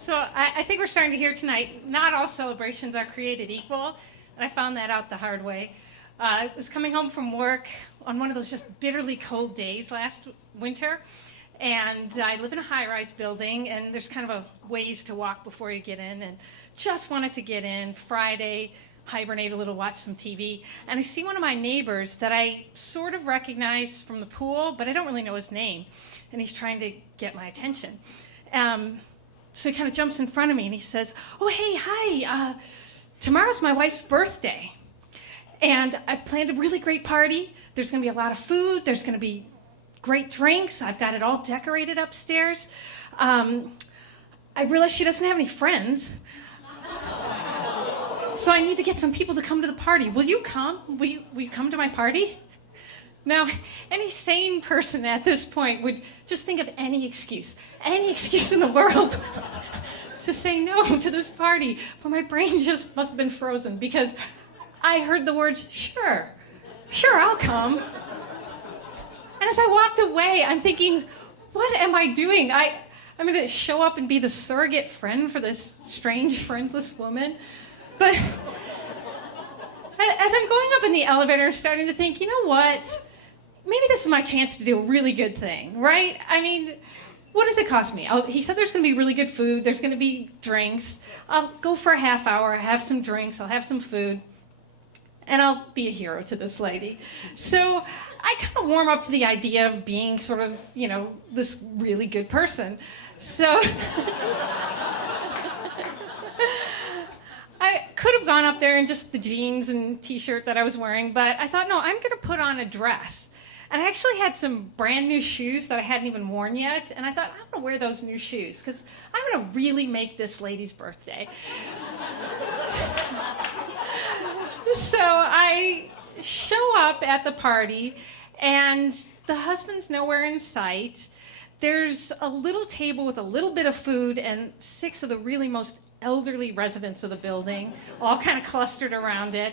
So I think we're starting to hear tonight, not all celebrations are created equal, and I found that out the hard way. I was coming home from work on one of those just bitterly cold days last winter, and I live in a high-rise building, and there's kind of a ways to walk before you get in, and just wanted to get in Friday, hibernate a little, watch some TV, and I see one of my neighbors that I sort of recognize from the pool, but I don't really know his name, and he's trying to get my attention. So he kind of jumps in front of me and he says, "Oh, hey, hi, tomorrow's my wife's birthday. And I planned a really great party. There's going to be a lot of food. There's going to be great drinks. I've got it all decorated upstairs. I realize she doesn't have any friends. So I need to get some people to come to the party. Will you come? Will you come to my party?" Now, any sane person at this point would just think of any excuse in the world to say no to this party. But my brain just must have been frozen because I heard the words, sure, I'll come. And as I walked away, I'm thinking, what am I doing? I'm going to show up and be the surrogate friend for this strange, friendless woman. But as I'm going up in the elevator, I'm starting to think, you know what? Maybe this is my chance to do a really good thing, right? I mean, what does it cost me? He said there's going to be really good food. There's going to be drinks. I'll go for a half hour, have some drinks, I'll have some food, and I'll be a hero to this lady. So I kind of warm up to the idea of being sort of, this really good person. So I could have gone up there in just the jeans and t-shirt that I was wearing, but I thought, no, I'm going to put on a dress. And I actually had some brand new shoes that I hadn't even worn yet, and I thought, I'm going to wear those new shoes, because I'm going to really make this lady's birthday. So I show up at the party, and the husband's nowhere in sight. There's a little table with a little bit of food, and 6 of the really most elderly residents of the building, all kind of clustered around it.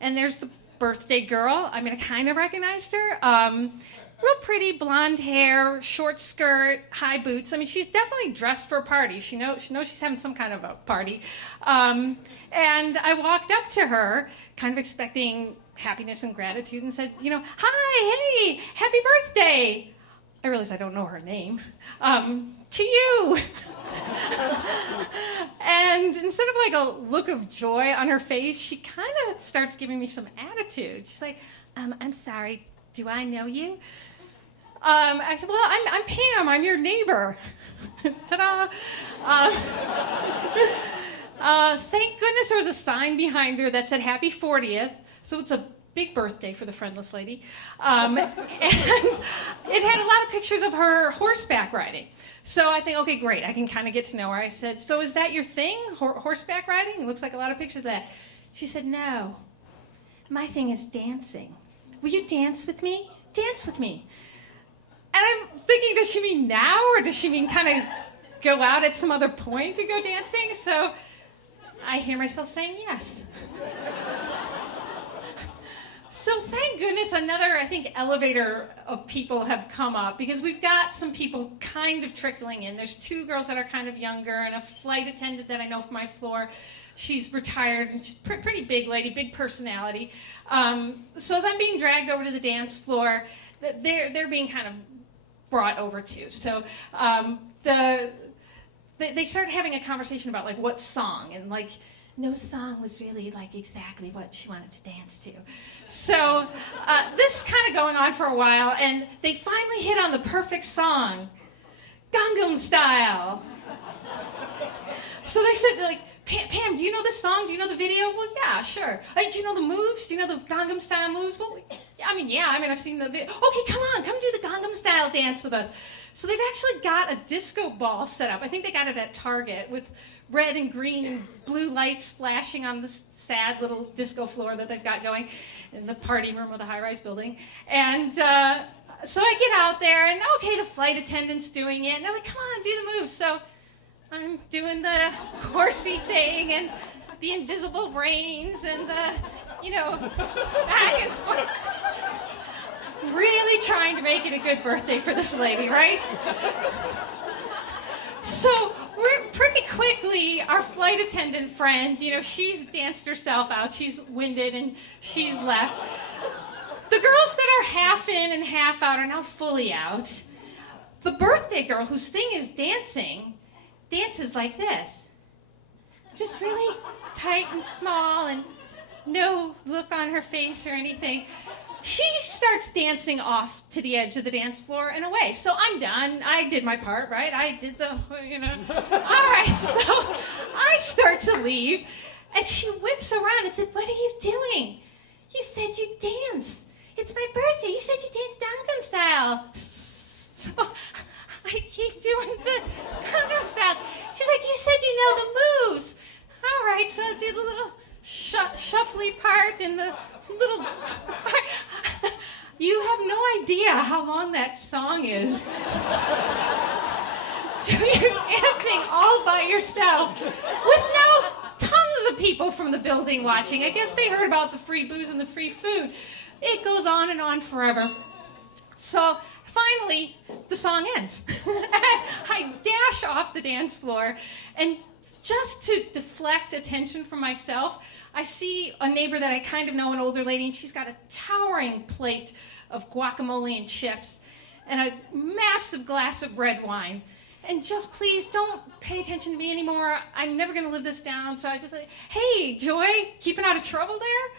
And there's the birthday girl. I mean, I kind of recognized her. Real pretty, blonde hair, short skirt, high boots. I mean, she's definitely dressed for a party. She knows she's having some kind of a party. And I walked up to her, kind of expecting happiness and gratitude, and said, "Hi, hey, happy birthday." I realized I don't know her name. To you. And instead of like a look of joy on her face, she kind of starts giving me some attitude. She's like, "I'm sorry, do I know you?" I said, "Well, I'm Pam, I'm your neighbor." Ta-da! Thank goodness there was a sign behind her that said happy 40th, so it's a big birthday for the friendless lady. And it had a lot of pictures of her horseback riding. So I think, okay, great, I can kind of get to know her. I said, "So is that your thing, horseback riding? It looks like a lot of pictures of that." She said, "No, my thing is dancing. Will you dance with me? Dance with me." And I'm thinking, does she mean now, or does she mean kind of go out at some other point to go dancing? So I hear myself saying yes. So thank goodness another, I think, elevator of people have come up, because we've got some people kind of trickling in. There's 2 girls that are kind of younger and a flight attendant that I know from my floor. She's retired and she's a pretty big lady, big personality. So as I'm being dragged over to the dance floor, they're being kind of brought over too. So they started having a conversation about like what song, and like no song was really like exactly what she wanted to dance to. So this kind of going on for a while, and they finally hit on the perfect song, Gangnam Style. So they said, like, Pam, do you know this song? Do you know the video? Well, yeah, sure. Do you know the moves? Do you know the Gangnam Style moves? Well, I've seen the video. Okay, come do the Gangnam Style dance with us. So they've actually got a disco ball set up. I think they got it at Target with red and green and blue lights flashing on this sad little disco floor that they've got going in the party room of the high-rise building. And so I get out there, and okay, the flight attendant's doing it. And they're like, "Come on, do the moves." So I'm doing the horsey thing and the invisible reins and the, back and forth. Really trying to make it a good birthday for this lady, right? So we're pretty our flight attendant friend, she's danced herself out. She's winded and she's left. The girls that are half in and half out are now fully out. The birthday girl, whose thing is dancing, dances like this. Just really tight and small and no look on her face or anything. She starts dancing off to the edge of the dance floor and away. So I'm done. I did my part, right? I did the. All right, so I start to leave, and she whips around and said, "What are you doing? You said you dance. It's my birthday. You said you dance Gangnam Style." So I keep doing the Gangnam Style. She's like, "You said you know the moves." All right, so I do the little shuffly part and the little part. You have no idea how long that song is. So you're dancing all by yourself with no tons of people from the building watching. I guess they heard about the free booze and the free food. It goes on and on forever. So finally, the song ends. I dash off the dance floor, and just to deflect attention from myself, I see a neighbor that I kind of know, an older lady, and she's got a towering plate of guacamole and chips and a massive glass of red wine. And just please don't pay attention to me anymore. I'm never going to live this down. So I just say, "Hey, Joy, keeping out of trouble there?"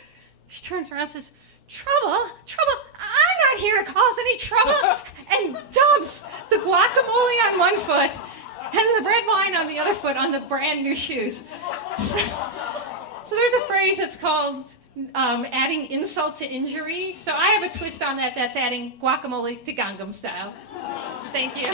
She turns around and says, Trouble? I'm not here to cause any trouble." And dumps the guacamole on one foot and the red wine on the other foot on the brand new shoes. So there's a phrase that's called adding insult to injury. So I have a twist on that. That's adding guacamole to Gangnam Style. Thank you.